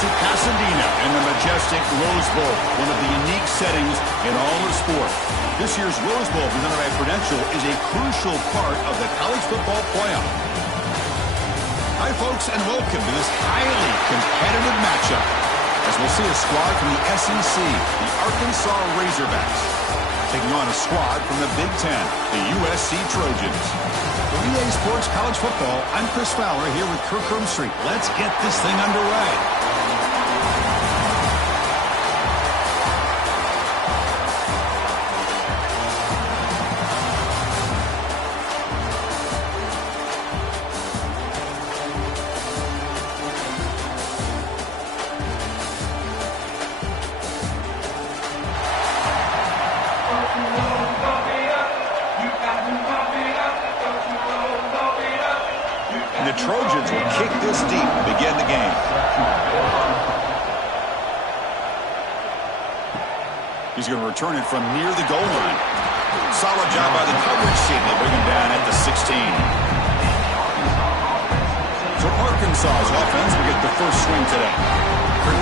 to Pasadena and the majestic Rose Bowl, one of the unique settings in all of sport. This year's Rose Bowl, presented by Prudential, is a crucial part of the college football playoff. Hi, folks, and welcome to this highly competitive matchup, as we'll see a squad from the SEC, the Arkansas Razorbacks, taking on a squad from the Big Ten, the USC Trojans. For EA Sports College Football, I'm Chris Fowler here with Kirk Herbstreit. Let's get this thing underway. The Trojans will kick this deep to begin the game. He's going to return it from near the goal line. Solid job by the coverage team. They bring him down at the 16. So Arkansas's offense will get the first swing today.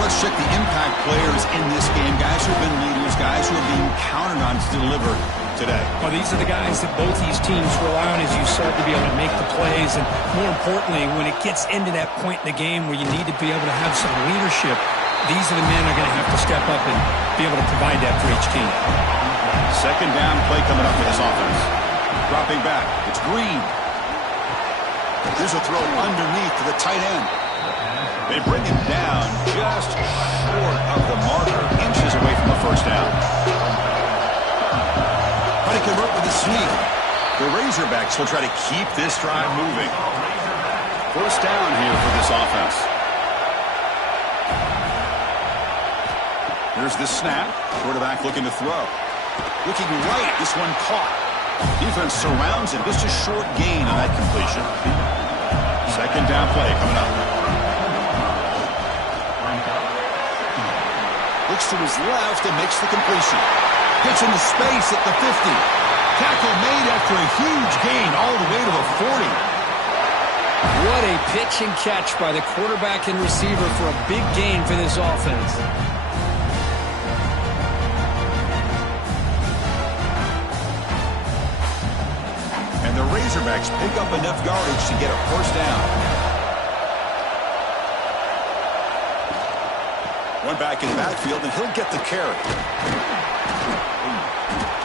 Let's check the impact players in this game. Guys who have been leaders, guys who are being counted on to deliver today. Well, these are the guys that both these teams rely on, as you said, to be able to make the plays. And more importantly, when it gets into that point in the game where you need to be able to have some leadership, these are the men that are going to have to step up and be able to provide that for each team. Second down play coming up for this offense. Dropping back. It's Green. Here's a throw underneath to the tight end. They bring him down just short of the marker, inches away from the first down. How to convert with the sneak. The Razorbacks will try to keep this drive moving. First down here for this offense. Here's the snap. Quarterback looking to throw. Looking right. This one caught. Defense surrounds him. Just a short gain on that completion. Second down play coming up. Looks to his left and makes the completion. Gets into space at the 50. Tackle made after a huge gain all the way to the 40. What a pitch and catch by the quarterback and receiver for a big gain for this offense. And the Razorbacks pick up enough yardage to get a first down. One back in the backfield, and he'll get the carry.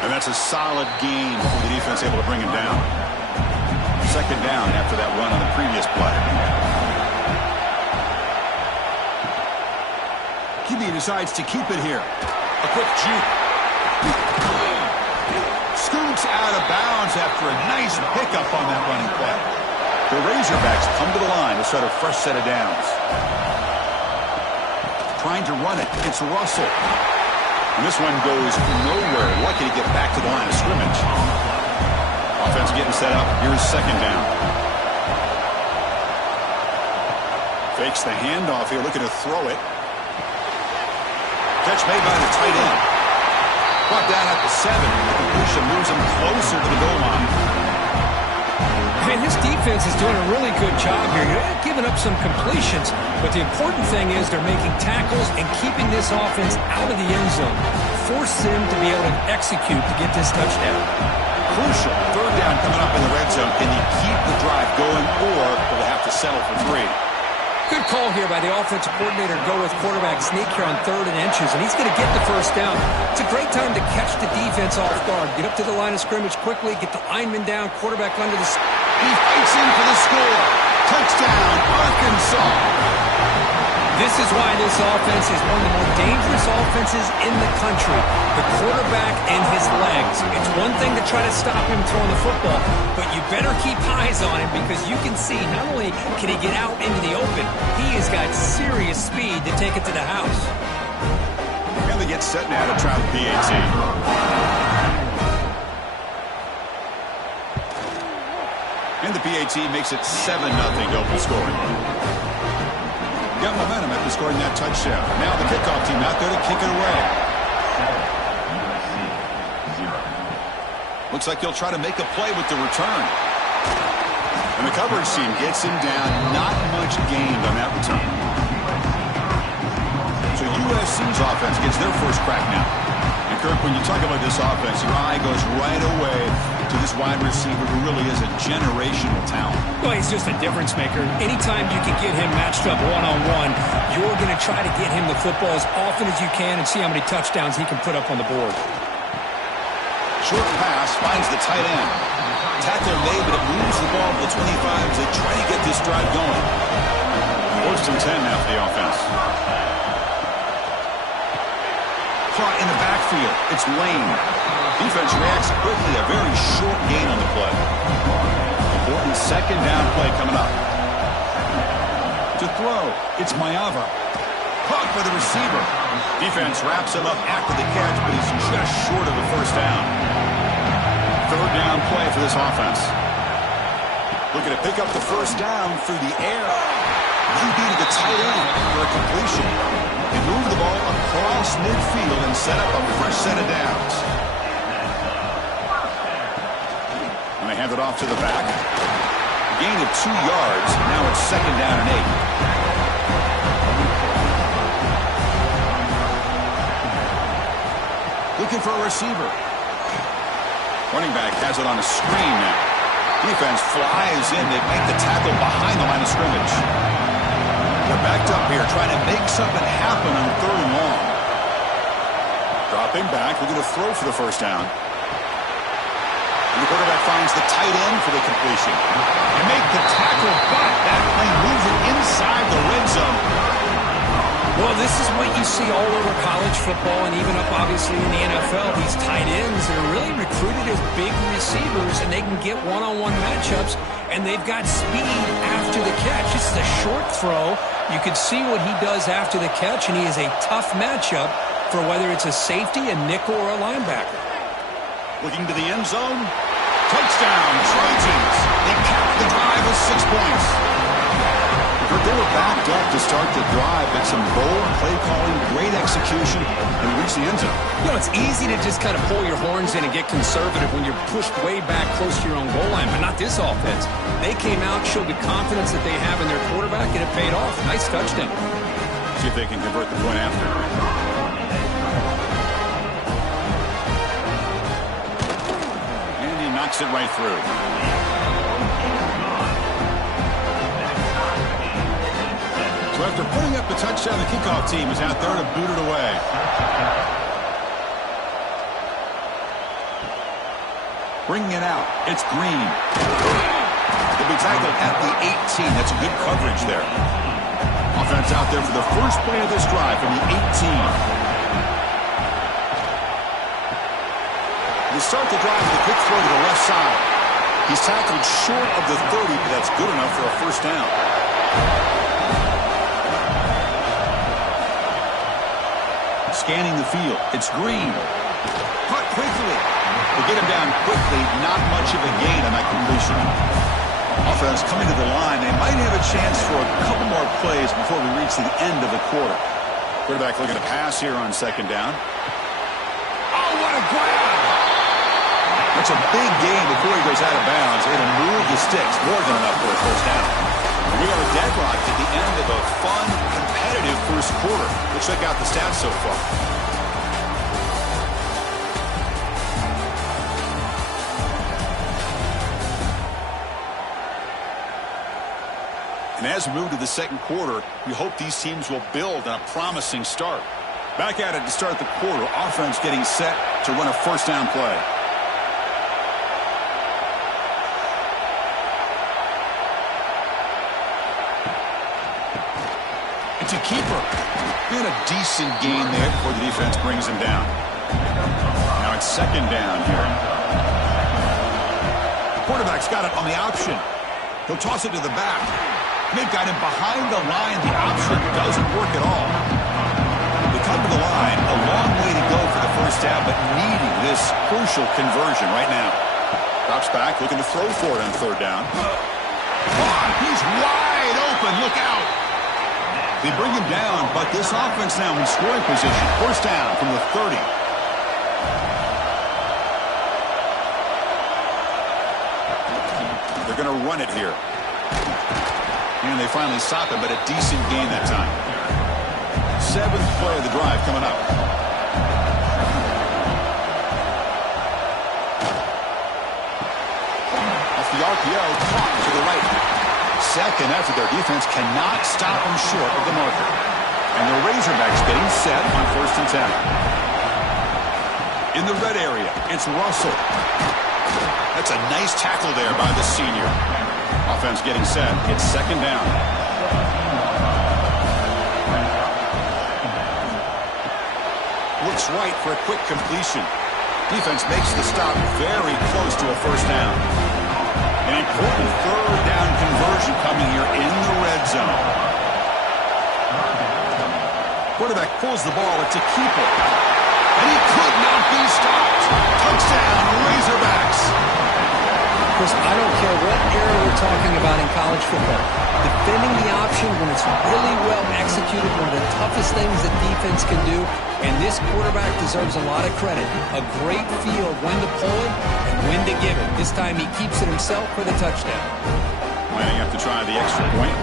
And that's a solid gain for the defense, able to bring him down. Second down after that run on the previous play. QB decides to keep it here. A quick juke. Scoots out of bounds after a nice pickup on that running play. The Razorbacks come to the line to start a fresh set of downs. Trying to run it. It's Russell. And this one goes nowhere. Lucky to get back to the line of scrimmage. Offense getting set up. Here's second down. Fakes the handoff here, looking to throw it. Catch made by the tight end. Brought down at the 7. The completion moves him closer to the goal line. And this defense is doing a really good job here. You're giving up some completions, but the important thing is they're making tackles and keeping this offense out of the end zone. Force them to be able to execute to get this touchdown. Crucial. Third down coming up in the red zone. Can you keep the drive going, or will they have to settle for 3? Good call here by the offensive coordinator to go with quarterback sneak here on 3rd and inches, and he's going to get the first down. It's a great time to catch the defense off guard. Get up to the line of scrimmage quickly, get the lineman down, quarterback under the... He fights in for the score. Touchdown, Arkansas. This is why this offense is one of the more dangerous offenses in the country. The quarterback and his legs. It's one thing to try to stop him throwing the football, but you better keep eyes on him because you can see not only can he get out into the open, he has got serious speed to take it to the house. And they get set now to try the PAT. And the PAT makes it 7-0 open scoring. Got momentum after scoring that touchdown. Now the kickoff team out there to kick it away. Looks like he'll try to make a play with the return. And the coverage team gets him down. Not much gained on that return. Dolphins offense gets their first crack now. And Kirk, when you talk about this offense, your eye goes right away to this wide receiver who really is a generational talent. Well, he's just a difference maker. Anytime you can get him matched up one-on-one, you're going to try to get him the football as often as you can and see how many touchdowns he can put up on the board. Short pass finds the tight end. Tackle made, but it moves the ball to the 25 as they try to get this drive going. 1st and 10 now for the offense. Caught in the backfield. It's Lane. Defense reacts quickly. A very short gain on the play. Important 2nd down play coming up. To throw, it's Mayava. Caught by the receiver. Defense wraps him up after the catch, but he's just short of the 1st down. 3rd down play for this offense. Looking to pick up the 1st down through the air. QB to the tight end for a completion. They move the ball across midfield and set up a fresh set of downs. And they hand it off to the back. A gain of 2 yards. Now it's 2nd down and 8. Looking for a receiver. Running back has it on a screen now. Defense flies in. They make the tackle behind the line of scrimmage. They're backed up here trying to make something happen on 3rd and long. Dropping back. Looking to throw for the 1st down. And the quarterback finds the tight end for the completion. They make the tackle, but that plane moves it inside the red zone. Well, this is what you see all over college football and even up, obviously, in the NFL. These tight ends, they're really recruited as big receivers, and they can get one-on-one matchups, and they've got speed after the catch. This is a short throw. You can see what he does after the catch, and he is a tough matchup for whether it's a safety, a nickel, or a linebacker. Looking to the end zone. Touchdown, Trojans. They cap the drive with 6 points. They were backed up to start the drive, but some bold play calling, great execution, and reach the end zone. You know, it's easy to just kind of pull your horns in and get conservative when you're pushed way back close to your own goal line, but not this offense. They came out, showed the confidence that they have in their quarterback, and it paid off. Nice touchdown. See if they can convert the point after. And he knocks it right through. So after putting up the touchdown, the kickoff team is out there to boot it away. Bringing it out, it's Green. He'll be tackled at the 18. That's a good coverage there. Offense out there for the first play of this drive from the 18. They start the drive with a quick throw to the left side. He's tackled short of the 30, but that's good enough for a 1st down. Scanning the field. It's Green. Cut quickly. They get him down quickly. Not much of a gain on that completion. Offense coming to the line. They might have a chance for a couple more plays before we reach the end of the quarter. Quarterback looking to pass here on 2nd down. Oh, what a grab! That's a big gain before he goes out of bounds. It'll move the sticks. More than enough for a 1st down. We are deadlocked at the end of a fun, competitive 1st quarter. Let's check out the stats so far. And as we move to the 2nd quarter, we hope these teams will build on a promising start. Back at it to start the quarter. Offense getting set to run a 1st down play. It's a keeper. Been a decent gain there before the defense brings him down. Now it's 2nd down here. The quarterback's got it on the option. He'll toss it to the back. They've got him behind the line. The option doesn't work at all. They come to the line. A long way to go for the 1st down, but needing this crucial conversion right now. Drops back, looking to throw for it on 3rd down. He's wide open. Look out. They bring him down, but this offense now in scoring position. 1st down from the 30. They're going to run it here. And they finally stop him, but a decent gain that time. 7th play of the drive coming up. Off the RPO, caught to the right. Second effort, their defense cannot stop them short of the marker. And the Razorbacks getting set on 1st and 10. In the red area, it's Russell. That's a nice tackle there by the senior. Offense getting set. It's 2nd down. Looks right for a quick completion. Defense makes the stop very close to a 1st down. An important 3rd down conversion coming here in the red zone. Quarterback pulls the ball. It's a keeper. And he could not be stopped. Touchdown, Razorbacks. Chris, I don't care what era we're talking about in college football. Defending the option when it's really well executed, one of the toughest things that defense can do, and this quarterback deserves a lot of credit. A great feel of when to pull it and when to give it. This time he keeps it himself for the touchdown. Lining up to try the extra point.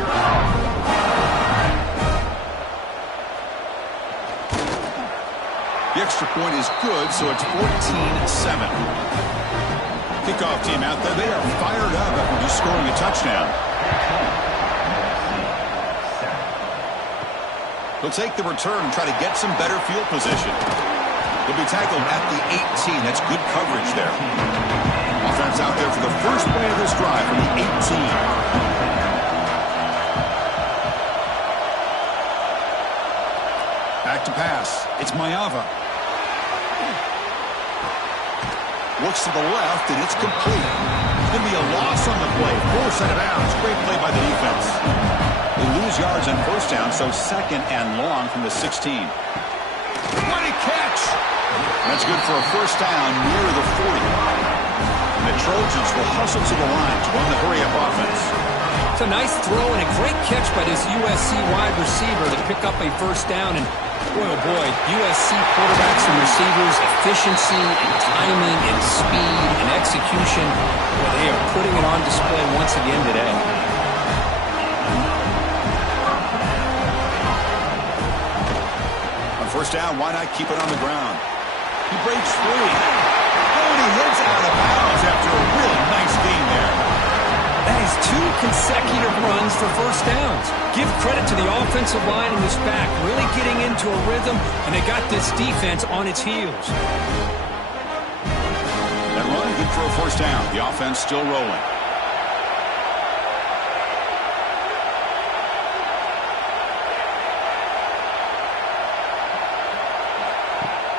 The extra point is good, so it's 14-7. Kickoff team out there, they are fired up after just scoring a touchdown. They'll take the return and try to get some better field position. They'll be tackled at the 18. That's good coverage there. Offense out there for the first play of this drive from the 18. Back to pass. It's Mayava. Looks to the left, and it's complete. It's going to be a loss on the play. Force out of bounds. Great play by the defense. They lose yards on 1st down, so 2nd and long from the 16. What a catch! That's good for a 1st down near the 40. And the Trojans will hustle to the line to run the hurry-up offense. It's a nice throw and a great catch by this USC wide receiver to pick up a 1st down. And boy, oh boy, USC quarterbacks and receivers, efficiency and timing and speed and execution, well, they are putting it on display once again today. On 1st down, why not keep it on the ground? He breaks free. Oh, and he hits out of bounds after a really nice game there. That is 2 consecutive runs for 1st downs. Give credit to the offensive line and this back, really getting into a rhythm, and they got this defense on its heels. That run, good for a 1st down. The offense still rolling.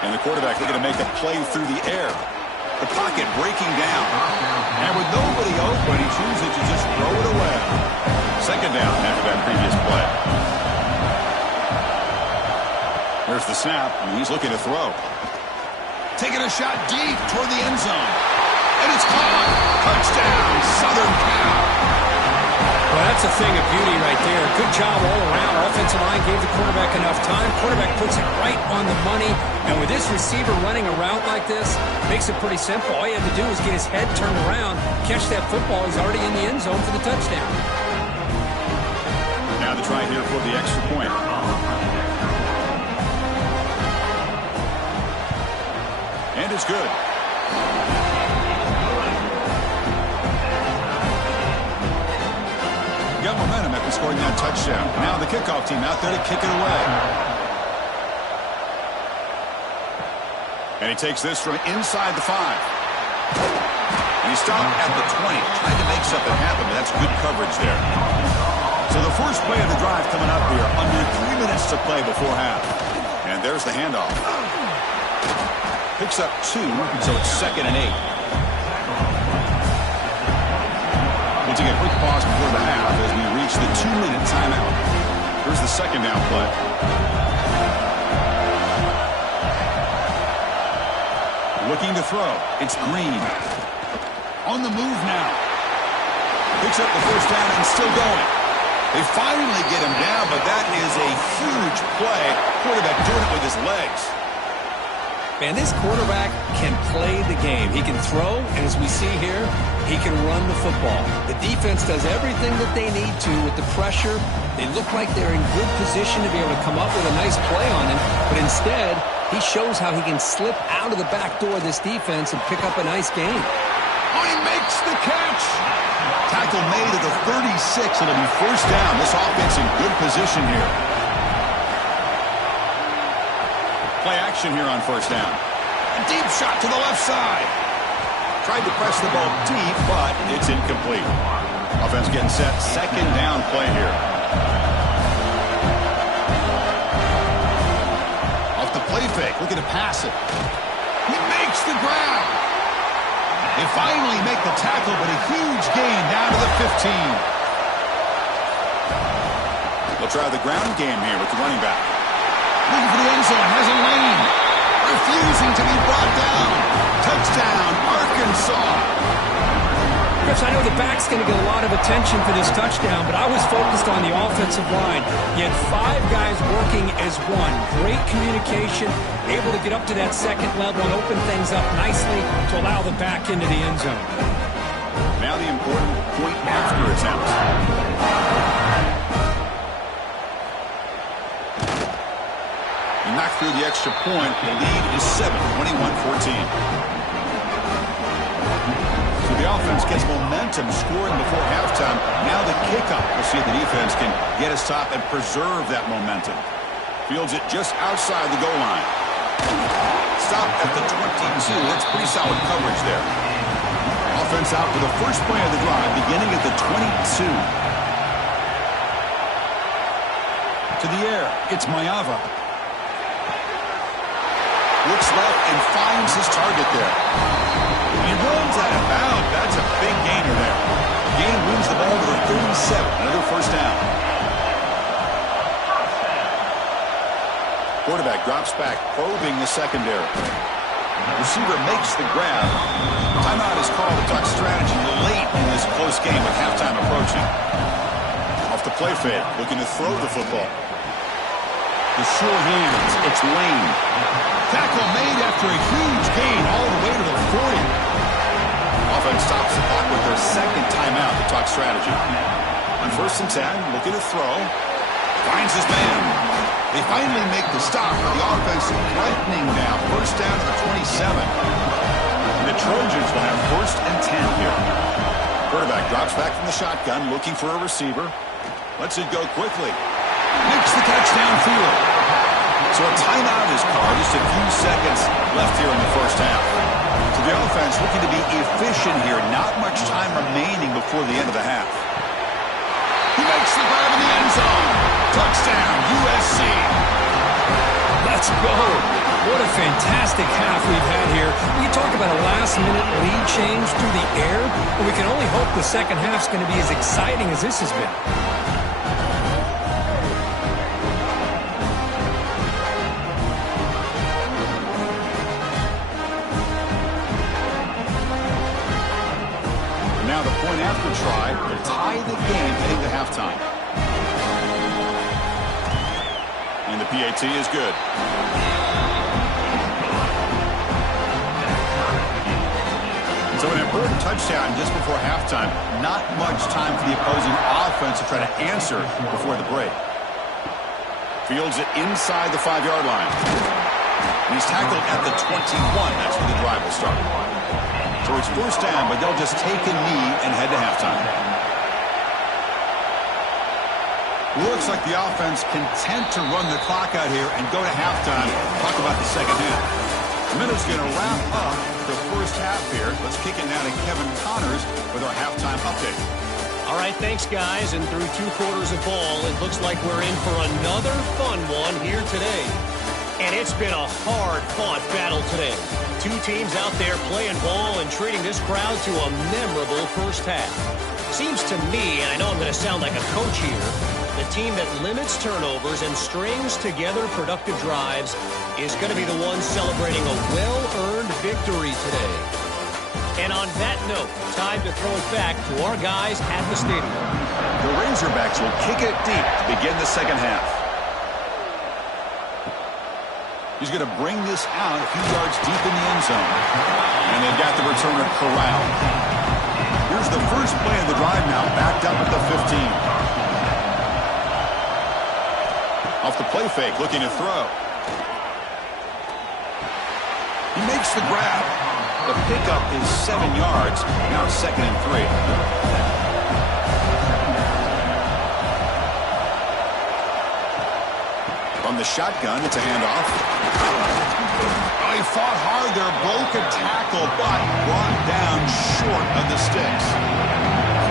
And the quarterback looking to make a play through the air. The pocket breaking down. And with nobody open, he chooses to just throw it away. 2nd down after that previous play. There's the snap, and he's looking to throw. Taking a shot deep toward the end zone. And it's caught. Touchdown, Southern Cal. Well, that's a thing of beauty right there. Good job all around. Offensive line gave the quarterback enough time. Quarterback puts it right on the money. And with this receiver running a route like this, makes it pretty simple. All you have to do is get his head turned around, catch that football. He's already in the end zone for the touchdown. Now the try here for the extra point. And it's good. Got momentum after scoring that touchdown. Now the kickoff team out there to kick it away. And he takes this from inside the 5. And he stopped at the 20. Tried to make something happen, but that's good coverage there. So the first play of the drive coming up here. Under 3 minutes to play before half. And there's the handoff. Picks up 2, so it's 2nd and 8. We'll take a quick pause before the half as we reach the 2-minute timeout. Here's the 2nd down play. Looking to throw. It's Green. On the move now. Picks up the 1st down and still going. They finally get him down, but that is a huge play. Quarterback doing it with his legs. Man, this quarterback can play the game. He can throw, and as we see here, he can run the football. The defense does everything that they need to with the pressure. They look like they're in good position to be able to come up with a nice play on him, but instead, he shows how he can slip out of the back door of this defense and pick up a nice gain. Oh, he makes the catch. Tackle made at the 36. It'll be first down. This offense in good position here. Play action here on first down. A deep shot to the left side. Tried to press the ball deep, but it's incomplete. Offense getting set. Second down play here. Off the play fake. Looking to pass it. He makes the grab. They finally make the tackle, but a huge gain down to the 15. They'll try the ground game here with the running back. Looking for the end zone, has a lane. Refusing to be brought down. Touchdown, Arkansas. Chris, I know the back's going to get a lot of attention for this touchdown, but I was focused on the offensive line. You had 5 guys working as one. Great communication, able to get up to that second level and open things up nicely to allow the back into the end zone. Now the important point after attempt. Knocked through the extra point. The lead is 7, 21-14. So the offense gets momentum scoring before halftime. Now the kickoff. We'll see if the defense can get a stop and preserve that momentum. Fields it just outside the goal line. Stop at the 22. That's pretty solid coverage there. Offense out for the first play of the drive, beginning at the 22. To the air. It's Mayava. Looks left and finds his target there. He runs out of bounds. That's a big gainer there. Gain moves the ball to the 37. Another first down. Quarterback drops back, probing the secondary. Receiver makes the grab. Timeout is called. The Duck strategy late in this close game with halftime approaching. Off the play fake, looking to throw the football. The sure hands. It's Lane. Tackle made after a huge gain all the way to the 40. Offense stops the clock with their second timeout. The Duck strategy. On first and 10, looking to throw. Finds his man. They finally make the stop. The offense threatening now. First down to the 27. And the Trojans will have first and 10 here. Quarterback drops back from the shotgun, looking for a receiver. Lets it go quickly. Makes the catch downfield. So a timeout is called. Just a few seconds left here in the first half. So the offense looking to be efficient here. Not much time remaining before the end of the half. He makes the grab in the end zone. Touchdown, USC. Let's go. What a fantastic half we've had here. We talk about a last-minute lead change through the air, but we can only hope the second half's going to be as exciting as this has been. Now the point after try will tie the game heading to halftime. And the PAT is good. So an important touchdown just before halftime. Not much time for the opposing offense to try to answer before the break. Fields it inside the 5-yard line. And he's tackled at the 21. That's where the drive will start. So it's first down, but they'll just take a knee and head to halftime. Looks like the offense content to run the clock out here and go to halftime. Talk about the second half. The minute's going to wrap up the first half here. Let's kick it now to Kevin Connors with our halftime update. All right, thanks, guys. And through 2 quarters of ball, it looks like we're in for another fun one here today. And it's been a hard-fought battle today. 2 teams out there playing ball and treating this crowd to a memorable first half. Seems to me, and I know I'm going to sound like a coach here, the team that limits turnovers and strings together productive drives is going to be the one celebrating a well-earned victory today. And on that note, time to throw it back to our guys at the stadium. The Razorbacks will kick it deep to begin the second half. He's going to bring this out a few yards deep in the end zone. And they've got the returner corralled. Here's the first play of the drive now, backed up at the 15. Off the play fake, looking to throw. He makes the grab. The pickup is 7 yards. Now it's 2nd and 3. From the shotgun, it's a handoff. Oh, he fought hard there, broke a tackle, but brought down short of the sticks.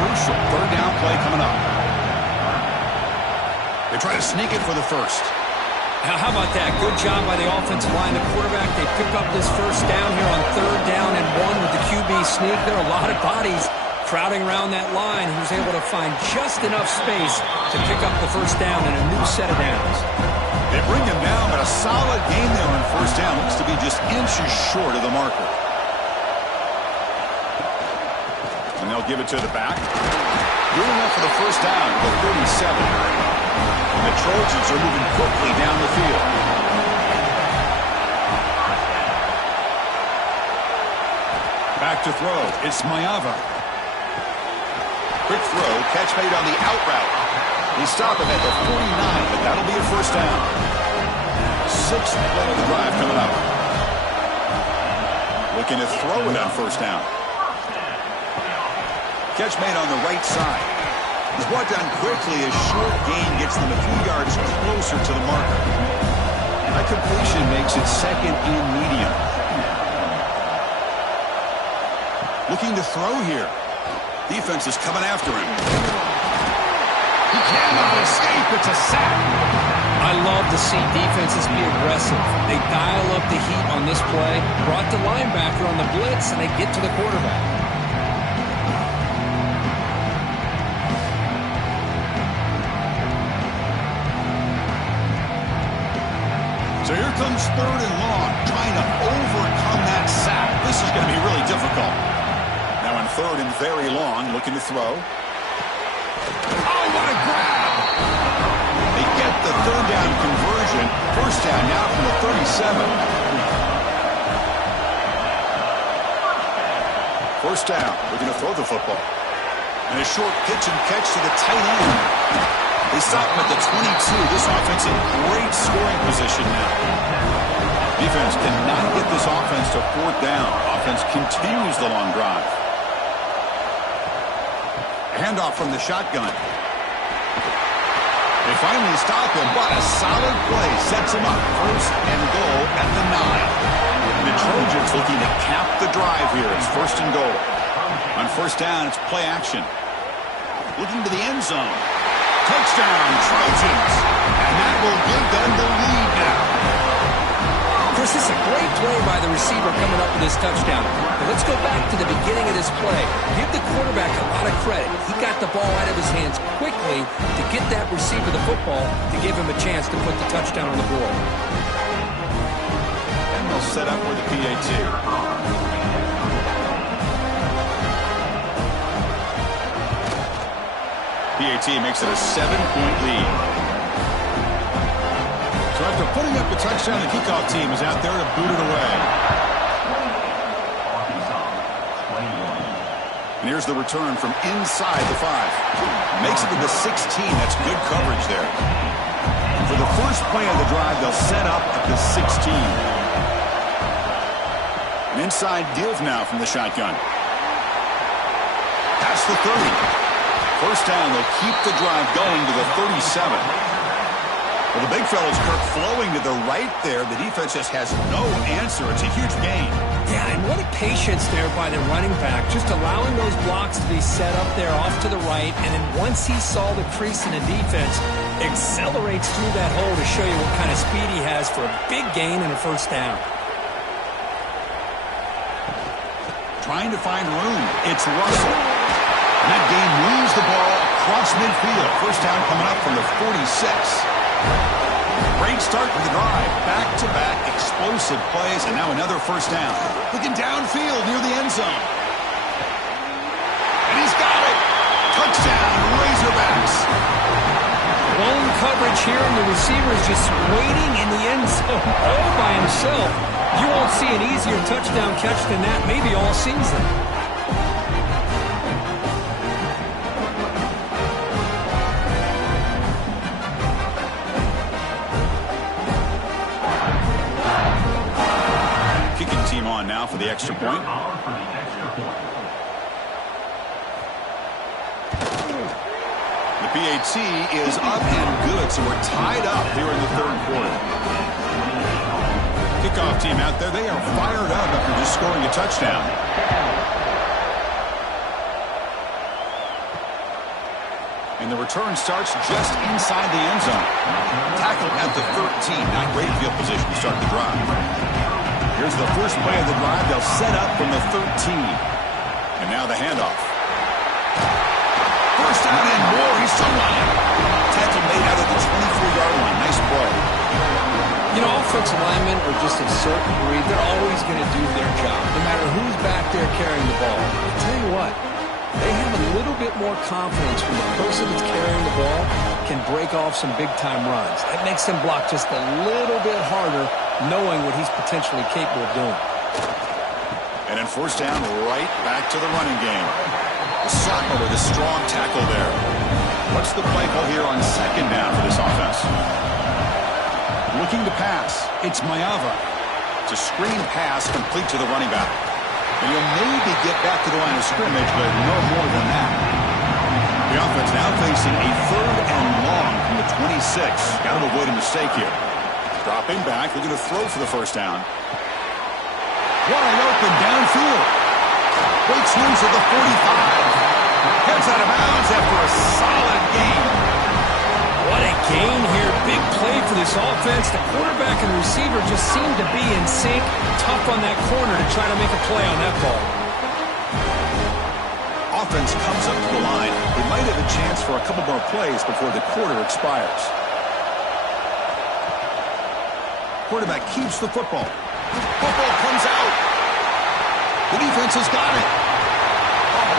Crucial 3rd down play coming up. They try to sneak it for the first. Now, how about that? Good job by the offensive line. The quarterback, they pick up this first down here on 3rd down and 1 with the QB sneak. There are a lot of bodies crowding around that line. He was able to find just enough space to pick up the first down in a new set of downs. They bring him down, but a solid gain there on 1st down. Looks to be just inches short of the marker. And they'll give it to the back. Good enough for the first down to the 37. And the Trojans are moving quickly down the field. Back to throw. It's Maiava. Quick throw. Catch made on the out route. They stop him at the 49, but that'll be a first down. 6th play of the drive coming up. Looking to throw it on 1st down. Catch made on the right side. He's brought down quickly as short gain gets them a few yards closer to the marker. That completion makes it 2nd and medium. Looking to throw here. Defense is coming after him. He cannot escape. It's a sack. I love to see defenses be aggressive. They dial up the heat on this play, brought the linebacker on the blitz, and they get to the quarterback. So here comes 3rd and long, trying to overcome that sack. This is going to be really difficult. Now on 3rd and very long, looking to throw. Oh, what a grab! They get the 3rd down conversion. 1st down now from the 37. 1st down, looking to throw the football. And a short pitch and catch to the tight end. They stop him at the 22. This offense in great scoring position now. Defense cannot get this offense to 4th down. Offense continues the long drive. Handoff from the shotgun. They finally stop him, but a solid play sets him up. 1st and goal at the 9. The Trojans looking to cap the drive here. It's 1st and goal. On 1st down, it's play action. Looking to the end zone. Touchdown, Trojans. And that will give them the lead now. Chris, this is a great play by the receiver coming up with this touchdown. But let's go back to the beginning of this play. Give the quarterback a lot of credit. He got the ball out of his hands quickly to get that receiver the football to give him a chance to put the touchdown on the board. And they'll set up for the PAT. PAT makes it a 7-point lead. So after putting up the touchdown, the kickoff team is out there to boot it away. And here's the return from inside the 5. Makes it to the 16. That's good coverage there. For the first play of the drive, they'll set up at the 16. An inside give now from the shotgun. Past the 30. 1st down, they'll keep the drive going to the 37. Well, the big fellow's Kirk flowing to the right there. The defense just has no answer. It's a huge gain. Yeah, and what a patience there by the running back, just allowing those blocks to be set up there off to the right, and then once he saw the crease in the defense, accelerates through that hole to show you what kind of speed he has for a big gain and a 1st down. Trying to find room. It's Russell. And that game moves the ball across midfield. 1st down coming up from the 46. Great start to the drive. Back-to-back explosive plays, and now another 1st down. Looking downfield near the end zone. And he's got it. Touchdown, Razorbacks. Blown coverage here, and the receiver is just waiting in the end zone all by yourself, you won't see an easier touchdown catch than that maybe all season. Kicking team on now for the extra point. The PAT is up and good, so we're tied up here in the third quarter. Kickoff team out there, they are fired up after just scoring a touchdown. And the return starts just inside the end zone. Tackle at the 13, not great field position to start the drive. Here's the first play of the drive. They'll set up from the 13. And now the handoff. First down and more. He's still running. Tackle made out of the 24-yard line. Nice play. You know, offensive linemen are just a certain breed. They're always going to do their job, no matter who's back there carrying the ball. I'll tell you what, they have a little bit more confidence when the person that's carrying the ball can break off some big-time runs. That makes them block just a little bit harder, knowing what he's potentially capable of doing. And then first down, right back to the running game. Sotma with a strong tackle there. What's the play call here on second down for this offense? Looking to pass. It's Mayava. It's a screen pass complete to the running back. And he'll maybe get back to the line of scrimmage, but no more than that. The offense now facing a third and long from the 26. Got to avoid a mistake here. Dropping back, looking to throw for the first down. Wide open downfield. Waits loose at the 45. Gets out of bounds after a solid gain. What a gain here. Big play for this offense. The quarterback and receiver just seem to be in sync. Tough on that corner to try to make a play on that ball. Offense comes up to the line. They might have a chance for a couple more plays before the quarter expires. Quarterback keeps the football. Football comes out. The defense has got it.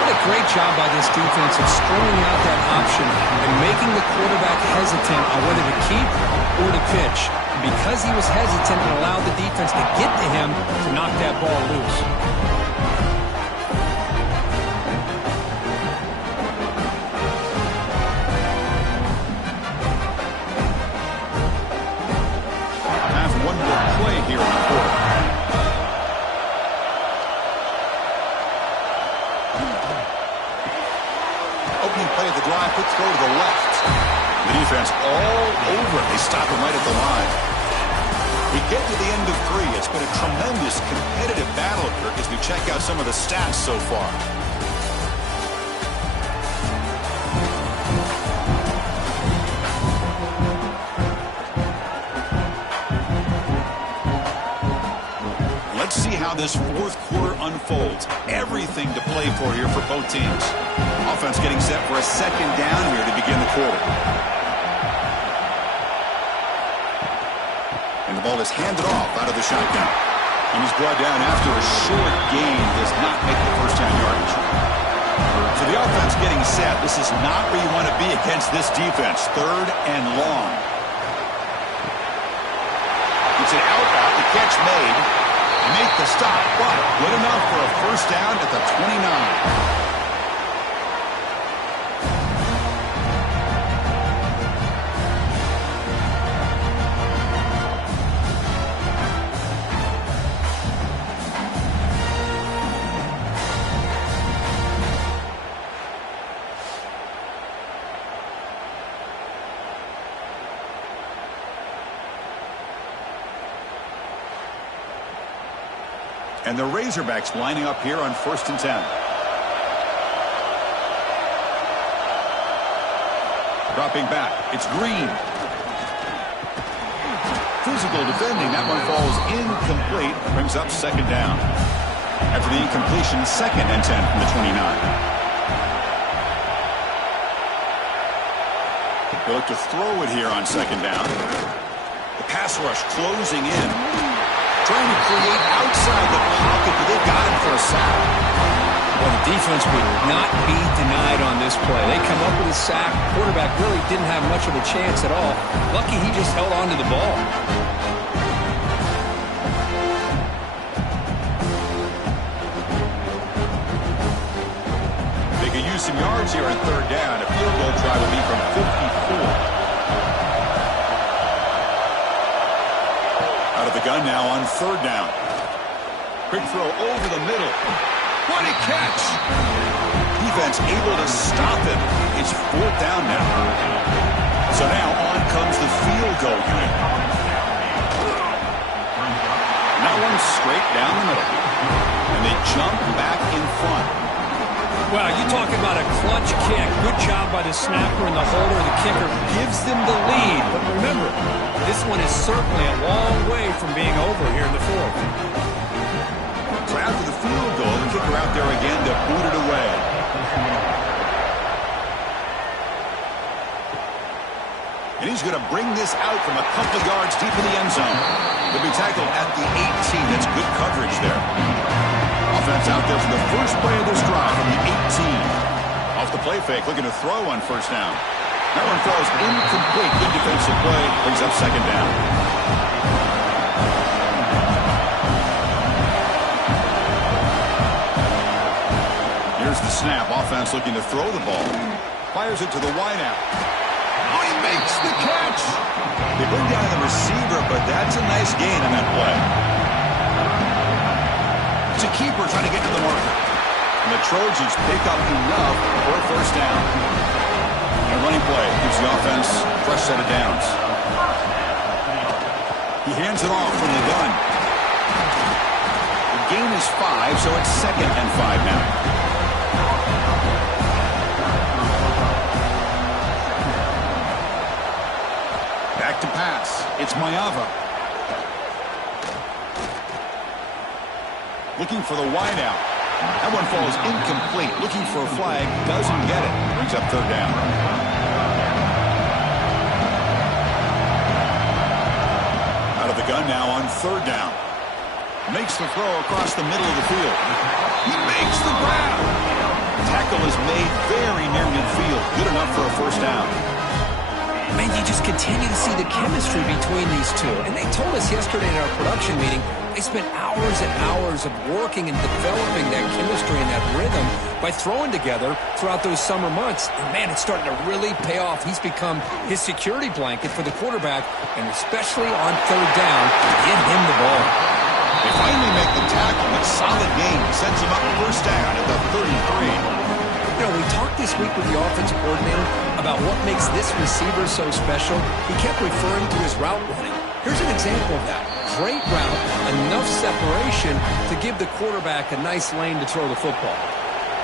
What a great job by this defense of stringing out that option and making the quarterback hesitant on whether to keep or to pitch. Because he was hesitant and allowed the defense to get to him to knock that ball loose. Have one more play here in the quarter. Play of the drive, quick throw to the left. The defense all over it. They stop him right at the line. We get to the end of 3. It's been a tremendous competitive battle, Kirk, as we check out some of the stats so far. Let's see how this fourth quarter unfolds. Everything to play for here for both teams. Offense getting set for a second down here to begin the quarter. And the ball is handed off out of the shotgun. And he's brought down after a short gain. Does not make the first down yardage. So the offense getting set. This is not where you want to be against this defense. Third and long. It's an out route. The catch made. Make the stop, but good enough for a first down at the 29. And the Razorbacks lining up here on 1st and 10. Dropping back. It's Green. Physical defending. That one falls incomplete. Brings up second down. After the incompletion, 2nd and 10 from the 29. They look to throw it here on 2nd down. The pass rush closing in. Trying to create outside the pocket, but they got him for a sack. Well, the defense would not be denied on this play. They come up with a sack. Quarterback really didn't have much of a chance at all. Lucky he just held on to the ball. downs here on third down. A field goal try will be from 54. Out of the gun now on third down. Quick throw over the middle. What a catch! Defense able to stop him. It's fourth down now. So now on comes the field goal unit. And that one's straight down the middle. And they jump back in front. Well, you talking about a clutch kick. Good job by the snapper and the holder. The kicker gives them the lead. But remember, this one is certainly a long way from being over here in the fourth. So after the field goal, the kicker out there again to boot it away. And he's going to bring this out from a couple of yards deep in the end zone. He'll be tackled at the 18. That's good coverage there. Offense out there for the first play of this drive from the 18. Off the play fake, looking to throw on first down. That one falls incomplete. Good defensive play. Brings up second down. Here's the snap. Offense looking to throw the ball. Fires it to the wideout. Oh, he makes the catch. They bring down the receiver, but that's a nice gain on that play. It's a keeper trying to get to the marker. And the Trojans pick up enough for a first down. A running play gives the offense a fresh set of downs. He hands it off from the gun. The gain is 5, so it's 2nd and 5 now. Back to pass. It's Mayava. Looking for the wideout. That one falls incomplete. Looking for a flag. Doesn't get it. Brings up third down. Out of the gun now on third down. Makes the throw across the middle of the field. He makes the grab. Tackle is made very near midfield. Good enough for a first down. Man, you just continue to see the chemistry between these two. And they told us yesterday in our production meeting, they spent hours and hours of working and developing that chemistry and that rhythm by throwing together throughout those summer months. And, man, it's starting to really pay off. He's become his security blanket for the quarterback, and especially on third down, get him the ball. They finally make the tackle. A solid game sets him up first down at the 33. You know, we talked this week with the offensive coordinator about what makes this receiver so special. He kept referring to his route running. Here's an example of that. Great route, enough separation to give the quarterback a nice lane to throw the football.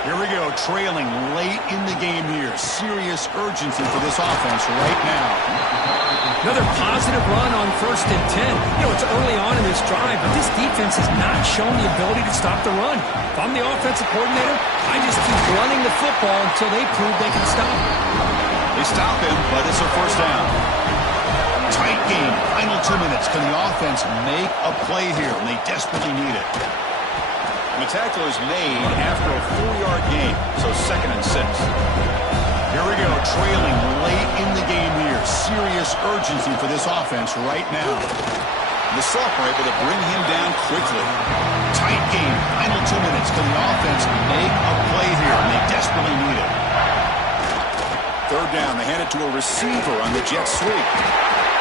Here we go, trailing late in the game here. Serious urgency for this offense right now. Another positive run on 1st and 10. You know, it's early on in this drive, but this defense has not shown the ability to stop the run. If I'm the offensive coordinator, I just keep running the football until they prove they can stop it. They stop him, but it's a first down. Tight game, final 2 minutes. Can the offense make a play here? And they desperately need it. And the tackle is made after a 4-yard gain, so 2nd and 6. Here we go, trailing late in the game here. Serious urgency for this offense right now. The Sophomore able to bring him down quickly. Tight game, final 2 minutes. Can the offense make a play here? And they desperately need it. Third down, they hand it to a receiver on the jet sweep.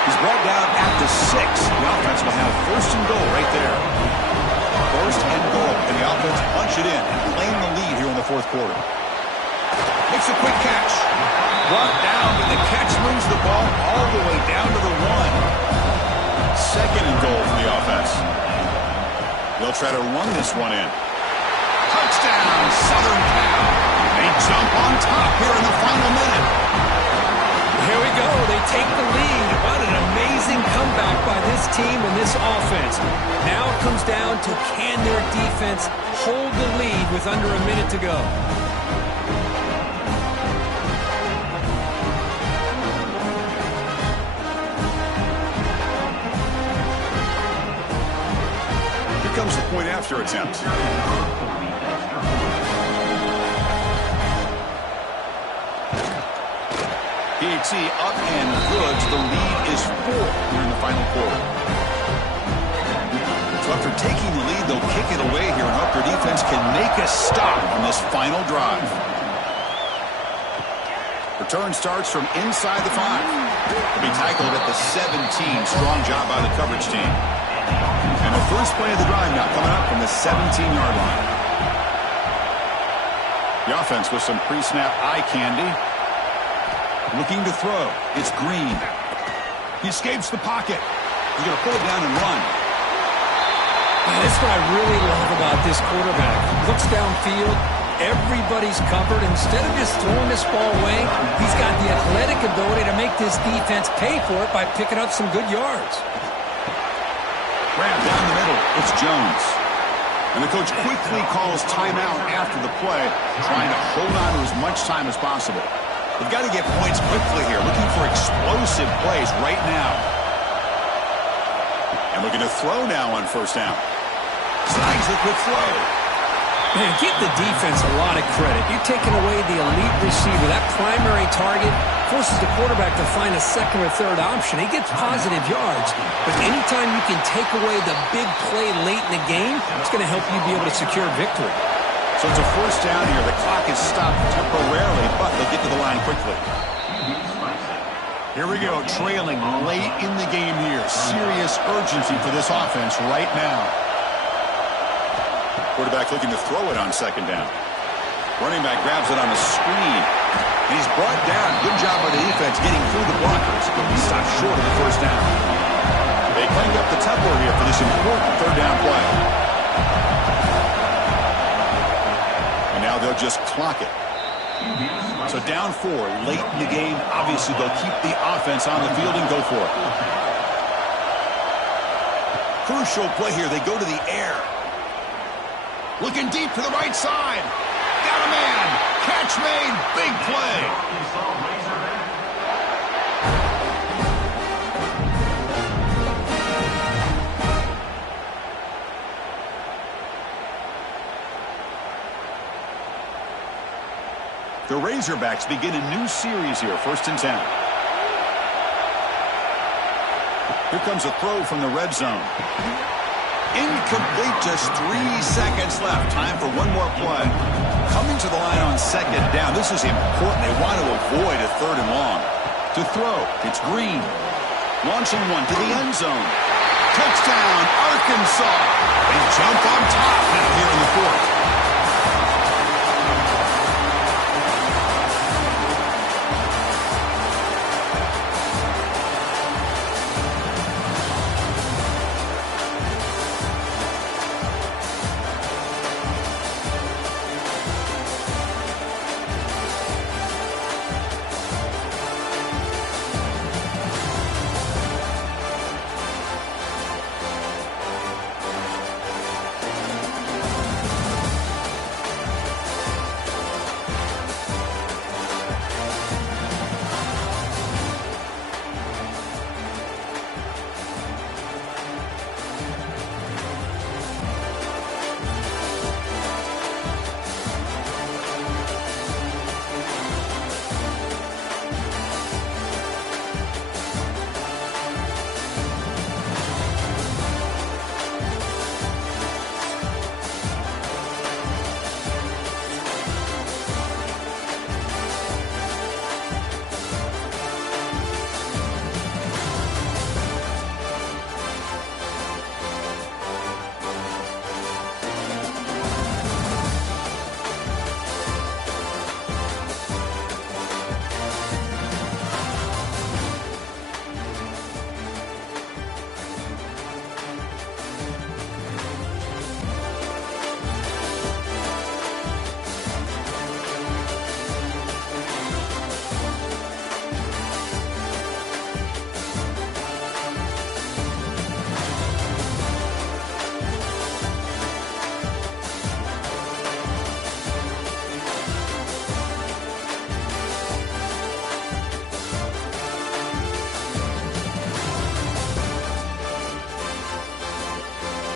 He's brought down at the 6. The offense will have 1st and goal right there. 1st and goal. Can the offense punch it in and claim the lead here in the 4th quarter? Makes a quick catch. Brought down, but the catch brings the ball all the way down to the 1. 2nd and goal for the offense. They'll try to run this one in. Touchdown, Southern Cal. They jump on top here in the final minute. Here we go. They take the lead. What an amazing comeback by this team and this offense. Now it comes down to can their defense hold the lead with under a minute to go. Here comes the point after attempt. PAT up and good. The lead is 4 here in the final quarter. So after taking the lead, they'll kick it away here and hope their defense can make a stop on this final drive. Return starts from inside the 5. He'll be tackled at the 17. Strong job by the coverage team. And the first play of the drive now coming up from the 17-yard line. The offense with some pre-snap eye candy. Looking to throw. It's Green. He escapes the pocket. He's going to pull it down and run. Man, that's what I really love about this quarterback. Looks downfield. Everybody's covered. Instead of just throwing this ball away, he's got the athletic ability to make this defense pay for it by picking up some good yards. Grab down the middle. It's Jones. And the coach quickly calls timeout after the play, trying to hold on to as much time as possible. They've got to get points quickly here, looking for explosive plays right now. And looking to throw now on first down. Snags the quick throw. Man, give the defense a lot of credit. You're taking away the elite receiver. That primary target forces the quarterback to find a second or third option. He gets positive yards. But anytime you can take away the big play late in the game, it's going to help you be able to secure victory. So it's a first down here. The clock is stopped temporarily, but they'll get to the line quickly. Here we go, trailing late in the game here. Serious urgency for this offense right now. Quarterback looking to throw it on second down. Running back grabs it on the screen. And he's brought down. Good job by the defense getting through the blockers. But he stopped short of the first down. They cleaned up the tempo here for this important third down play. And now they'll just clock it. So down 4 late in the game. Obviously, they'll keep the offense on the field and go for it. Crucial play here. They go to the air. Looking deep to the right side. Got a man. Catch made. Big play. The Razorbacks begin a new series here. 1st and 10. Here comes a throw from the red zone. Incomplete, just 3 seconds left. Time for one more play. Coming to the line on second down. This is important. They want to avoid a 3rd and long. To throw, it's Green. Launching one to the end zone. Touchdown, Arkansas. They jump on top, and